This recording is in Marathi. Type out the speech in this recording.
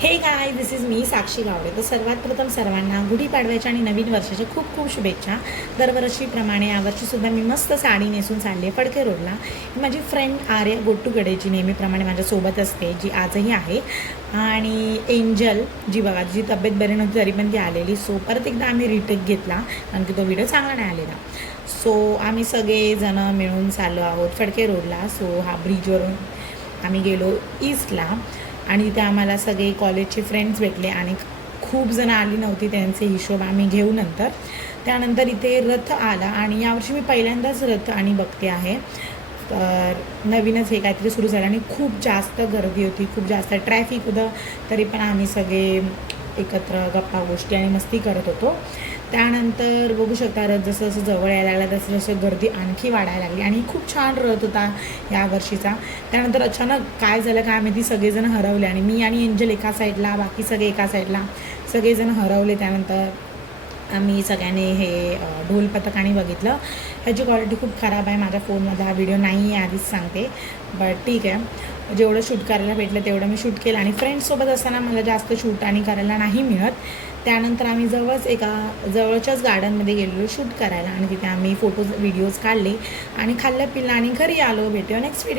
हे गाय, दिस इज मी साक्षी गावडे. तर सर्वात प्रथम सर्वांना गुढीपाडव्याच्या आणि नवीन वर्षाच्या खूप खूप शुभेच्छा. दरवर्षीप्रमाणे यावर्षीसुद्धा मी मस्त साडी नेसून चालली आहे फडके रोडला. माझी फ्रेंड आर्या गोट्टूकडे जी नेहमीप्रमाणे माझ्यासोबत असते, जी आजही आहे, आणि एंजल जी बघा, जी तब्येत बरी नव्हती तरी पण ती आलेली. सो परत एकदा आम्ही रिटेक घेतला कारण की तो व्हिडिओ चांगला नाही आलेला. सो आम्ही सगळेजणं मिळून चाललो आहोत फडके रोडला. सो हा ब्रिजवरून आम्ही गेलो ईस्टला आणि तिथे आम्हाला सगळे कॉलेजचे फ्रेंड्स भेटले आणि खूप जण आली नव्हती, त्यांचे हिशोब आम्ही घेऊ नंतर. त्यानंतर इथे रथ आला आणि यावर्षी मी पहिल्यांदाच रथ आणि बघते आहे. तर नवीनच हे काहीतरी सुरू झालं आणि खूप जास्त गर्दी होती, खूप जास्त ट्रॅफिक होतं. तरी पण आम्ही सगळे एकत्र गप्पा गोष्टी आणि मस्ती करत होतो. त्यानंतर बघू शकता रथ जसं जसं जवळ यायला लागला तसं जसं गर्दी आणखी वाढायला लागली आणि खूप छान रथ होता या वर्षीचा. त्यानंतर अचानक काय झालं काय माहिती, सगळेजण हरवले आणि मी आणि एंजल एका साईडला, बाकी सगळे एका साईडला, सगळेजण हरवले. त्यानंतर आम्ही सगळ्यांनी हे ढोल पथकाने बघितलं. ह्याची क्वालिटी खूप खराब आहे, माझ्या फोनमध्ये हा व्हिडिओ नाही आहे आधीच सांगते. बट ठीक आहे, जेवढं शूट करायला भेटलं तेवढं मी शूट केलं आणि फ्रेंड्ससोबत असताना मला जास्त शूट आणि करायला नाही मिळत. त्यानंतर आम्ही जवळच्याच गार्डनमध्ये गेलेलो शूट करायला आणि तिथे आम्ही फोटोज व्हिडिओज काढले आणि खाल्लं पिल्लं आणि घरी आलो. भेटूया नेक्स्ट व्हिडिओ.